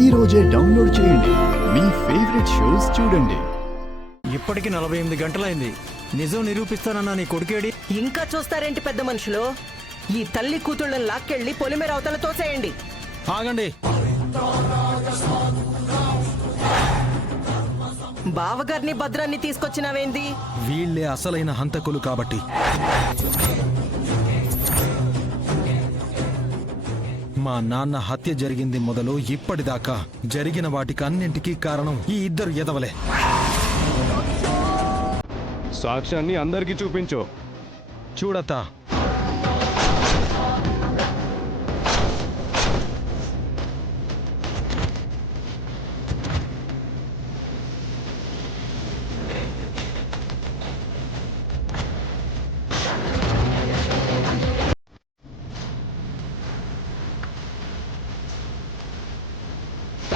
ఈ రోజే డౌన్లోడ్ చేయండి. మీ ఫేవరెట్ షోస్ చూడండి. ఇప్పటికి 48 గంటలైంది. నిజం నిరూపిస్తానన్నా నీ కొడుకేడి? ఇంకా చూస్తారేంటి పెద్ద మనుషులు? ఈ తల్లి కూతుళ్ళని లాక్కెళ్ళి పొలిమేర అవతల తోసేయండి. ఆగండి. బావగారిని భద్రాన్ని తీసుకొచ్చినావేంది? వీళ్ళే అసలైన హంతకులు కాబట్టి. మా నాన్న హత్య జరిగింది మొదలు ఇప్పటిదాకా జరిగిన వాటికి అన్నింటికీ కారణం ఈ ఇద్దరు ఎదవలే. సాక్ష్యాన్ని అందరికీ చూపించు. చూడతా